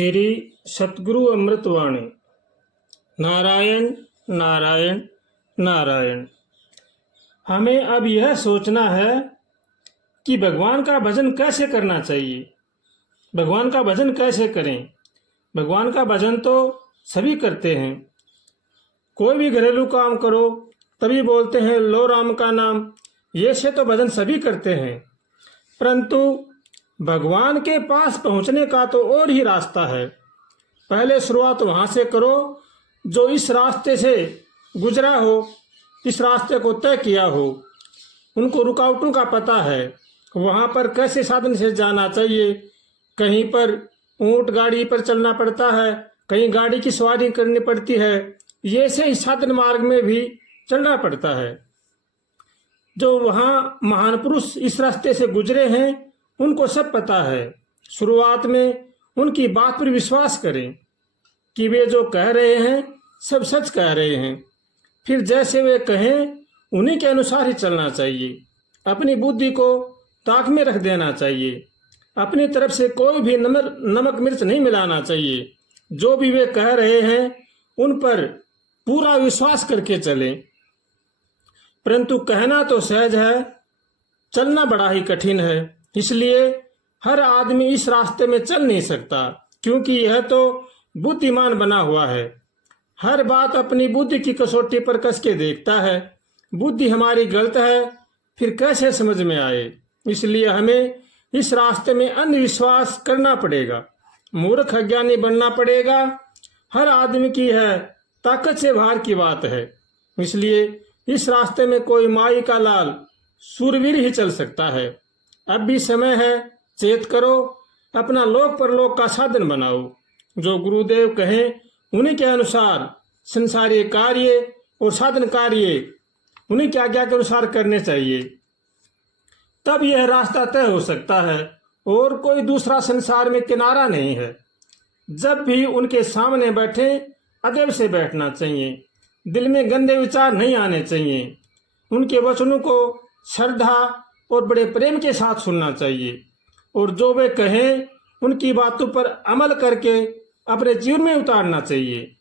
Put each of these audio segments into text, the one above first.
श्री सतगुरु अमृतवाणी। नारायण नारायण नारायण। हमें अब यह सोचना है कि भगवान का भजन कैसे करना चाहिए। भगवान का भजन कैसे करें। भगवान का भजन तो सभी करते हैं। कोई भी घरेलू काम करो तभी बोलते हैं लो राम का नाम। ये से तो भजन सभी करते हैं, परंतु भगवान के पास पहुंचने का तो और ही रास्ता है। पहले शुरुआत वहां से करो जो इस रास्ते से गुजरा हो, इस रास्ते को तय किया हो। उनको रुकावटों का पता है, वहां पर कैसे साधन से जाना चाहिए। कहीं पर ऊंट गाड़ी पर चलना पड़ता है, कहीं गाड़ी की सवारी करनी पड़ती है। ये से इस साधन मार्ग में भी चलना पड़ता है। जो वहां महान पुरुष इस रास्ते से गुजरे हैं उनको सब पता है। शुरुआत में उनकी बात पर विश्वास करें कि वे जो कह रहे हैं सब सच कह रहे हैं। फिर जैसे वे कहें उन्हीं के अनुसार ही चलना चाहिए। अपनी बुद्धि को ताक में रख देना चाहिए। अपनी तरफ से कोई भी नमक मिर्च नहीं मिलाना चाहिए। जो भी वे कह रहे हैं उन पर पूरा विश्वास करके चलें। परंतु कहना तो सहज है, चलना बड़ा ही कठिन है। इसलिए हर आदमी इस रास्ते में चल नहीं सकता, क्योंकि यह तो बुद्धिमान बना हुआ है। हर बात अपनी बुद्धि की कसौटी पर कस के देखता है। बुद्धि हमारी गलत है, फिर कैसे समझ में आए। इसलिए हमें इस रास्ते में अंधविश्वास करना पड़ेगा, मूर्ख अज्ञानी बनना पड़ेगा। हर आदमी की है ताकत से बाहर की बात है। इसलिए इस रास्ते में कोई माई का लाल सूरवीर ही चल सकता है। अब भी समय है, चेत करो, अपना लोक परलोक का साधन बनाओ। जो गुरुदेव कहें उन्हीं के अनुसार संसारी कार्य और साधन कार्य उन्हीं की आज्ञा के अनुसार करने चाहिए। तब यह रास्ता तय हो सकता है और कोई दूसरा संसार में किनारा नहीं है। जब भी उनके सामने बैठे अदब से बैठना चाहिए। दिल में गंदे विचार नहीं आने चाहिए। उनके वचनों को श्रद्धा और बड़े प्रेम के साथ सुनना चाहिए और जो वे कहें उनकी बातों पर अमल करके अपने जीवन में उतारना चाहिए।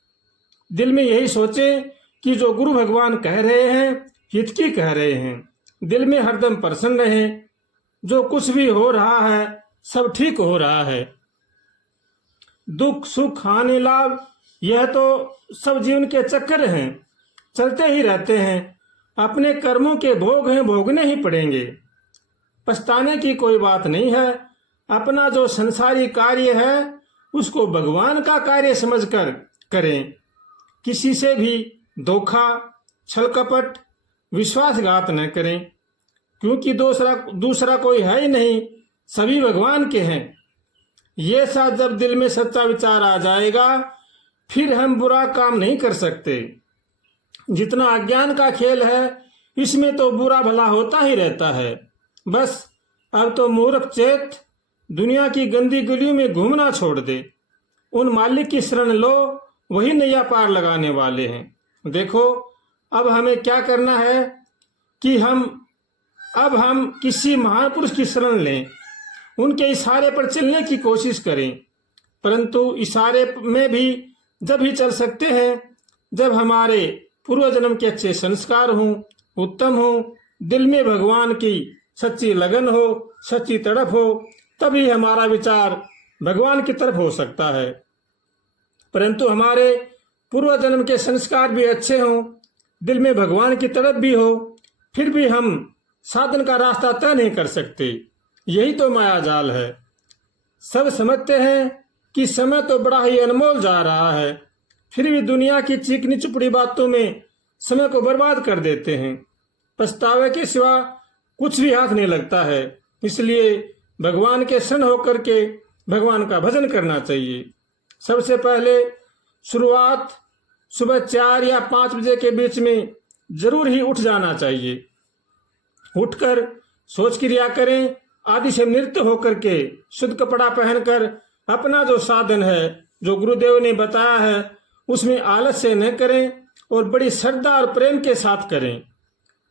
दिल में यही सोचें कि जो गुरु भगवान कह रहे हैं हित की कह रहे हैं। दिल में हरदम प्रसन्न रहें। जो कुछ भी हो रहा है सब ठीक हो रहा है। दुख सुख हानि लाभ यह तो सब जीवन के चक्कर हैं, चलते ही रहते हैं। अपने कर्मों के भोग हैं, भोगने ही पड़ेंगे। पछताने की कोई बात नहीं है। अपना जो संसारी कार्य है उसको भगवान का कार्य समझकर करें। किसी से भी धोखा छल कपट विश्वासघात न करें, क्योंकि दूसरा कोई है ही नहीं, सभी भगवान के हैं। ये सा जब दिल में सच्चा विचार आ जाएगा फिर हम बुरा काम नहीं कर सकते। जितना अज्ञान का खेल है इसमें तो बुरा भला होता ही रहता है। बस अब तो मूर्ख चेत दुनिया की गंदी गलियों में घूमना छोड़ दे। उन मालिक की शरण लो, वही नैया पार लगाने वाले हैं। देखो अब हमें क्या करना है कि अब हम किसी महापुरुष की शरण लें, उनके इशारे पर चलने की कोशिश करें। परंतु इशारे में भी जब ही चल सकते हैं जब हमारे पूर्व जन्म के अच्छे संस्कार हों, उत्तम हों, दिल में भगवान की सच्ची लगन हो, सच्ची तड़प हो, तभी हमारा विचार भगवान की तरफ हो सकता है। परंतु हमारे पूर्व जन्म के संस्कार भी अच्छे हों, दिल में भगवान की तड़प भी हो, फिर भी हम साधन का रास्ता तय नहीं कर सकते। यही तो माया जाल है। सब समझते हैं कि समय तो बड़ा ही अनमोल जा रहा है, फिर भी दुनिया की चीकनी चुपड़ी बातों में समय को बर्बाद कर देते हैं। पछतावे के सिवा कुछ भी हाथ नहीं लगता है। इसलिए भगवान के शरण होकर के भगवान का भजन करना चाहिए। सबसे पहले शुरुआत सुबह 4 या 5 बजे के बीच में जरूर ही उठ जाना चाहिए। उठकर सोच क्रिया करें, आदि से निवृत्त होकर के शुद्ध कपड़ा पहनकर अपना जो साधन है जो गुरुदेव ने बताया है उसमें आलस से न करें और बड़ी श्रद्धा और प्रेम के साथ करें।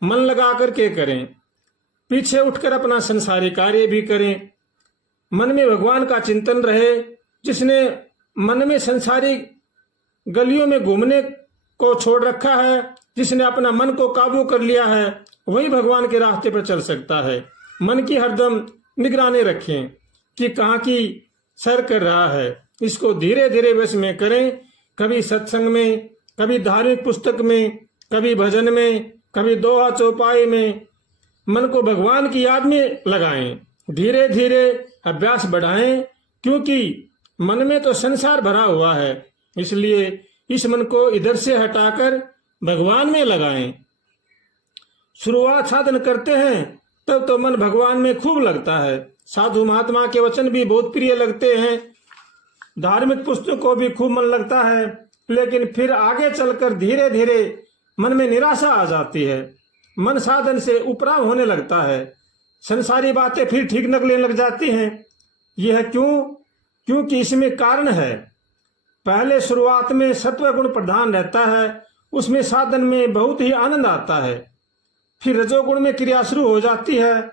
मन लगा करके करें। पीछे उठकर अपना संसारी कार्य भी करें। मन में भगवान का चिंतन रहे। जिसने मन में संसारी गलियों में घूमने को छोड़ रखा है, जिसने अपना मन को काबू कर लिया है, वही भगवान के रास्ते पर चल सकता है। मन की हरदम निगरानी रखें कि कहाँ की सैर कर रहा है। इसको धीरे धीरे वश में करें, कभी सत्संग में, कभी धार्मिक पुस्तक में, कभी भजन में, कभी दोहा चौपाई में। मन को भगवान की याद में लगाएं, धीरे धीरे अभ्यास बढ़ाएं, क्योंकि मन में तो संसार भरा हुआ है। इसलिए इस मन को इधर से हटाकर भगवान में लगाएं। शुरुआत साधन करते हैं तब तो मन भगवान में खूब लगता है। साधु महात्मा के वचन भी बहुत प्रिय लगते हैं, धार्मिक पुस्तकों को भी खूब मन लगता है, लेकिन फिर आगे चलकर धीरे धीरे मन में निराशा आ जाती है। मन साधन से उपराम होने लगता है, संसारी बातें फिर ठीक लगने लग जाती हैं। यह क्यों? क्योंकि इसमें कारण है। पहले शुरुआत में सत्व गुण प्रधान रहता है, उसमें साधन में बहुत ही आनंद आता है। फिर रजोगुण में क्रिया शुरू हो जाती है।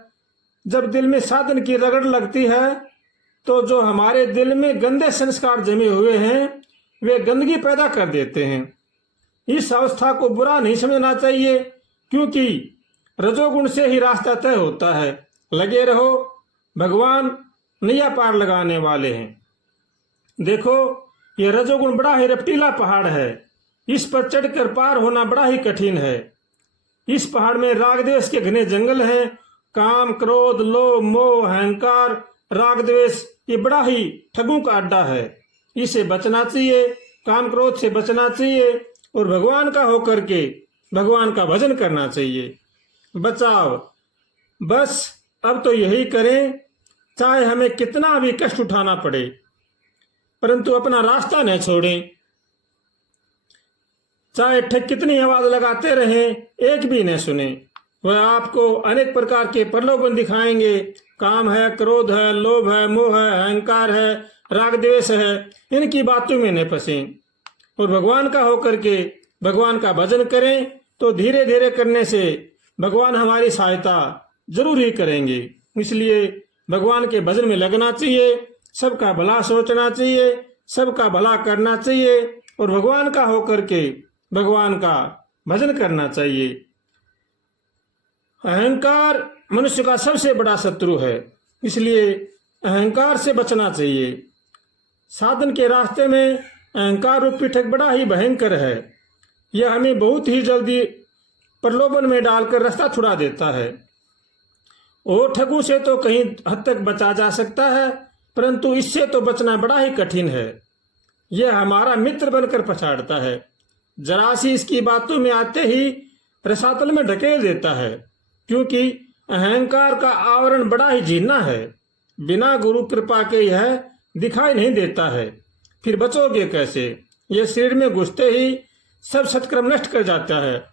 जब दिल में साधन की रगड़ लगती है तो जो हमारे दिल में गंदे संस्कार जमे हुए हैं वे गंदगी पैदा कर देते हैं। इस अवस्था को बुरा नहीं समझना चाहिए, क्योंकि रजोगुण से ही रास्ता तय होता है। लगे रहो, भगवान नैया पार लगाने वाले हैं। देखो, यह रजोगुण बड़ा ही रपटीला पहाड़ है, इस पर चढ़कर पार होना बड़ा ही कठिन है। इस पहाड़ में राग द्वेष के घने जंगल हैं। काम, क्रोध, लोभ, मोह, अहंकार, राग द्वेष ये बड़ा ही ठगों का अड्डा है। इसे बचना चाहिए, काम क्रोध से बचना चाहिए और भगवान का होकर के भगवान का भजन करना चाहिए। बचाव, बस अब तो यही करें, चाहे हमें कितना भी कष्ट उठाना पड़े, परंतु अपना रास्ता न छोड़ें। चाहे ठग कितनी आवाज लगाते रहें, एक भी न सुने। वह आपको अनेक प्रकार के प्रलोभन दिखाएंगे। काम है, क्रोध है, लोभ है, मोह है, अहंकार है, राग द्वेष है, इनकी बातों में न फंसें और भगवान का होकर के भगवान का भजन करें। तो धीरे धीरे करने से भगवान हमारी सहायता जरूर ही करेंगे। इसलिए भगवान के भजन में लगना चाहिए, सबका भला सोचना चाहिए, सबका भला करना चाहिए और भगवान का होकर के भगवान का भजन करना चाहिए। अहंकार मनुष्य का सबसे बड़ा शत्रु है, इसलिए अहंकार से बचना चाहिए। साधन के रास्ते में अहंकार रूपी ठग बड़ा ही भयंकर है। यह हमें बहुत ही जल्दी प्रलोभन में डालकर रास्ता छुड़ा देता है। और ठगों से तो कहीं हद तक बचा जा सकता है, परंतु इससे तो बचना बड़ा ही कठिन है। यह हमारा मित्र बनकर पछाड़ता है, जरा सी इसकी बातों में आते ही रसातल में ढकेल देता है, क्योंकि अहंकार का आवरण बड़ा ही झीना है। बिना गुरु कृपा के यह दिखाई नहीं देता है। फिर बचोगे कैसे? यह शरीर में घुसते ही सब सत्कर्म नष्ट कर जाता है।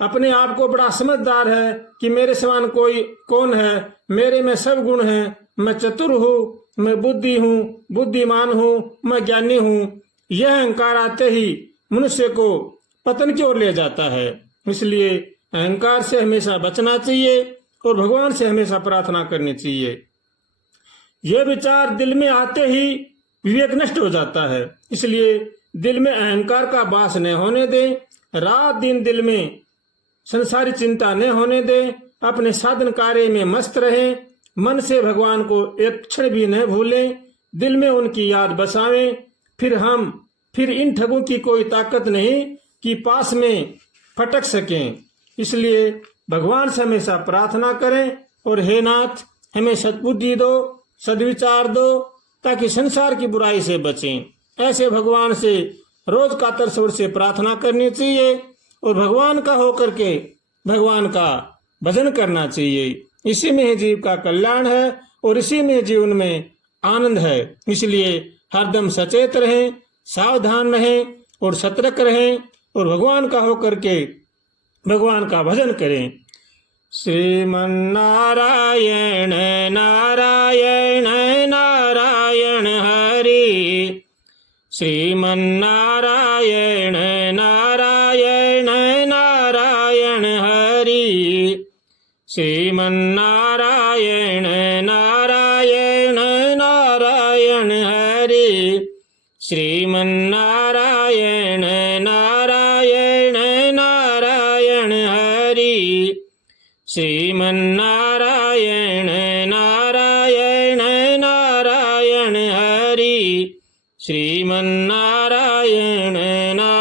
अपने आप को बड़ा समझदार है कि मेरे समान कोई कौन है, मेरे में सब गुण हैं, मैं चतुर हूँ, मैं बुद्धि हूँ, बुद्धिमान हूँ, मैं ज्ञानी हूँ। यह अहंकार आते ही मनुष्य को पतन की ओर ले जाता है। इसलिए अहंकार से हमेशा बचना चाहिए और भगवान से हमेशा प्रार्थना करनी चाहिए। यह विचार दिल में आते ही विवेक नष्ट हो जाता है। इसलिए दिल में अहंकार का वास न होने दें, रात दिन दिल में संसारी चिंता न होने दें, अपने साधन कार्य में मस्त रहें, मन से भगवान को एक क्षण भी न भूलें, दिल में उनकी याद बसावें। फिर इन ठगों की कोई ताकत नहीं कि पास में फटक सकें। इसलिए भगवान से हमेशा प्रार्थना करें और हे नाथ, हमें सद्बुद्धि दो, सद्विचार दो, ताकि संसार की बुराई से बचें। ऐसे भगवान से रोज कातर स्वर से प्रार्थना करनी चाहिए और भगवान का होकर के भगवान का भजन करना चाहिए। इसी में ही जीव का कल्याण है और इसी में जीवन में आनंद है। इसलिए हरदम सचेत रहें, सावधान रहें और सतर्क रहें और भगवान का होकर के भगवान का भजन करें। श्रीमन नारायण नारायण नारायण हरि, श्रीमन नारायण नारायण नारायण हरि, श्रीमन नारायण नारायण नारायण हरि, श्रीमन्नारायण नारायण नारायण हरि श्रीमन्नारायण नारायण नारायण हरि श्रीमन्नारायण नारायण